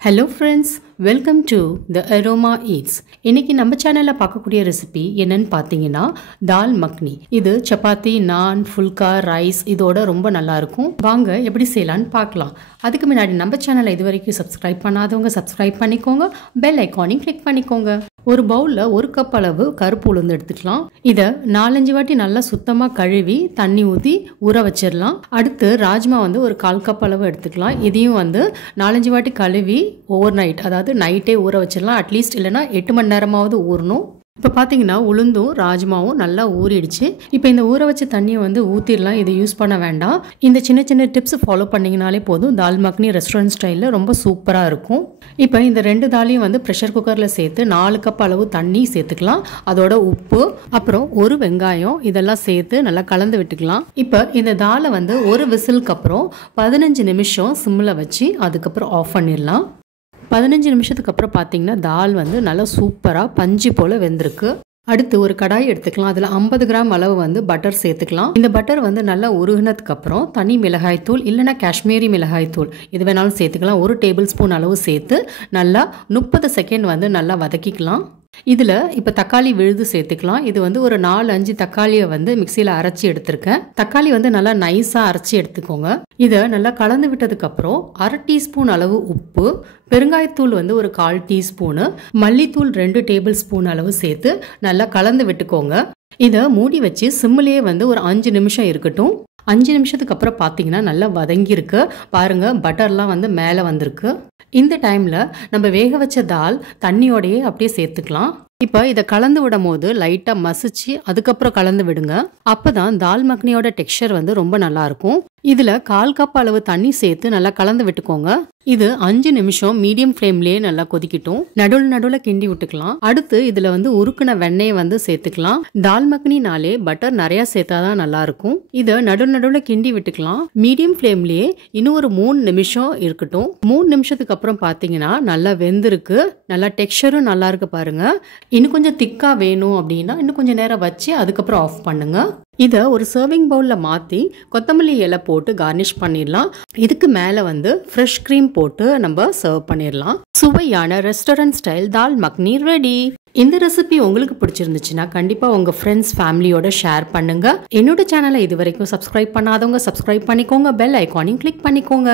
Hello friends, welcome to the Aroma Eats. இன்னைக்கு நம்ம சேனல்ல பார்க்கக்கூடிய ரெசிபி என்னன்னு பாத்தீங்கன்னா தால் மக்னி. இது சப்பாத்தி, நான், ஃபுல்கா, ரைஸ் இதோட ரொம்ப நல்லா இருக்கும். வாங்க எப்படி செய்யலாம்னு பார்க்கலாம். அதுக்கு முன்னாடி நம்ம சேனலை இதுவரைக்கும் சப்ஸ்கிரைப் பண்ணாதவங்க சப்ஸ்கிரைப் பண்ணிக்கோங்க. பெல் ஐகானையும் கிளிக் பண்ணிக்கோங்க. ஒரு பவுல்ல 1 கப் அளவு கருப்பு உளுந்து எடுத்துக்கலாம். இத 4-5 வாட்டி நல்லா சுத்தமா கழுவி தண்ணி ஊத்தி ஊற வச்சிடலாம். அடுத்து ராஜ்மா ஒரு 1/4 கப் அளவு எடுத்துக்கலாம். இதையும் 4-5 வாட்டி கழுவி ஓவர் நைட், அதாவது நைட்டே ஊற வச்சிடலாம். அட்லீஸ்ட் இல்லைன்னா 8 மணி நேரமாவது ஊறணும். இப்போ பார்த்தீங்கன்னா உளுந்தும் ராஜ்மாவும் நல்லா ஊறிடுச்சு. இப்போ இந்த ஊற வச்ச தண்ணியை ஊற்றிடலாம். இதை யூஸ் பண்ண வேண்டாம். இந்த சின்ன சின்ன டிப்ஸ் ஃபாலோ பண்ணிங்கனாலே போதும். தால் மக்னி ரெஸ்டாரண்ட் ஸ்டைலில் ரொம்ப சூப்பராக இருக்கும். இப்போ இந்த 2 தாலையும் ப்ரெஷர் குக்கரில் சேர்த்து 4 கப் அளவு தண்ணி சேர்த்துக்கலாம். அதோட உப்பு, அப்புறம் 1 வெங்காயம் இதெல்லாம் சேர்த்து நல்லா கலந்து விட்டுக்கலாம். இப்போ இந்த தாலை ஒரு விசிலுக்கு அப்புறம் 15 நிமிஷம் சிம்மில் வச்சு அதுக்கப்புறம் ஆஃப் பண்ணிடலாம். 15 நிமிஷத்துக்கு அப்புறம் பார்த்தீங்கன்னா தால் நல்லா சூப்பராக பஞ்சு போல் வெந்திருக்கு. அடுத்து ஒரு கடாய் எடுத்துக்கலாம். அதில் 50 கிராம் அளவு பட்டர் சேர்த்துக்கலாம். இந்த பட்டர் நல்லா உருகினதுக்கு அப்புறம் தனி மிளகாய் தூள் இல்லைன்னா காஷ்மீரி மிளகாய் தூள் இது வேணாலும் சேர்த்துக்கலாம். 1 டேபிள் ஸ்பூன் அளவு சேர்த்து நல்லா 30 செகண்ட் நல்லா வதக்கிக்கலாம். இதில் இப்போ தக்காளி விழுது சேர்த்துக்கலாம். இது ஒரு 4-5 தக்காளியை மிக்சியில் அரைச்சி எடுத்திருக்கேன். தக்காளி நல்லா நைஸாக அரைச்சி எடுத்துக்கோங்க. இதை நல்லா கலந்து விட்டதுக்கு அப்புறம் 1/2 டீஸ்பூன் அளவு உப்பு, பெருங்காயத்தூள் ஒரு 1/4 டீஸ்பூனு, மல்லித்தூள் 2 டேபிள் ஸ்பூன் அளவு சேர்த்து நல்லா கலந்து விட்டுக்கோங்க. இதை மூடி வச்சு சிம்மிலேயே ஒரு 5 நிமிஷம் இருக்கட்டும். 5 நிமிஷத்துக்கு அப்புறம் பார்த்தீங்கன்னா நல்லா வதங்கியிருக்கு. பாருங்க, பட்டர்லாம் மேலே வந்திருக்கு. இந்த டைம்ல நம்ம வேக வச்ச தால் தண்ணியோடையே அப்படியே சேர்த்துக்கலாம். இப்போ இதை கலந்து விடும் போது லைட்டாக மசிச்சு அதுக்கப்புறம் கலந்து விடுங்க. அப்போதான் தால் மக்னியோட டெக்ஸ்சர் ரொம்ப நல்லா இருக்கும். இதில் 1/4 கப் அளவு தண்ணி சேர்த்து நல்லா கலந்து விட்டுக்கோங்க. இது 5 நிமிஷம் மீடியம் ஃப்ளேம்லேயே நல்லா கொதிக்கட்டும். நடுவில் கிண்டி விட்டுக்கலாம். அடுத்து இதில் உருக்குன வெண்ணெயை சேர்த்துக்கலாம். தால் மக்னினாலே பட்டர் நிறையா சேர்த்தாதான் நல்லா இருக்கும். இதை நடுவில் கிண்டி விட்டுக்கலாம். மீடியம் ஃப்ளேம்லேயே இன்னும் ஒரு 3 நிமிஷம் இருக்கட்டும். 3 நிமிஷத்துக்கு அப்புறம் பார்த்தீங்கன்னா நல்லா வெந்திருக்கு. நல்லா டெக்ஸ்சரும் நல்லா இருக்கு பாருங்க. இன்னும் கொஞ்சம் திக்கா வேணும் அப்படின்னா இன்னும் கொஞ்சம் நேரம் வச்சு அதுக்கப்புறம் ஆஃப் பண்ணுங்க. இதை ஒரு சர்விங் பவுலில் மாற்றி கொத்தமல்லி இலை போட்டு கார்னிஷ் பண்ணிடலாம். இதுக்கு மேலே ஃப்ரெஷ் க்ரீம் போட்டு நம்ம சர்வ் பண்ணிடலாம். சுவையான ரெஸ்டாரண்ட் ஸ்டைல் தால் மக்னி ரெடி. இந்த ரெசிபி உங்களுக்கு பிடிச்சிருந்துச்சுன்னா கண்டிப்பாக உங்கள் ஃப்ரெண்ட்ஸ் ஃபேமிலியோட ஷேர் பண்ணுங்க. என்னோட சேனலை இது வரைக்கும் சப்ஸ்கிரைப் பண்ணாதவங்க சப்ஸ்கிரைப் பண்ணிக்கோங்க. பெல் ஐகானையும் கிளிக் பண்ணிக்கோங்க.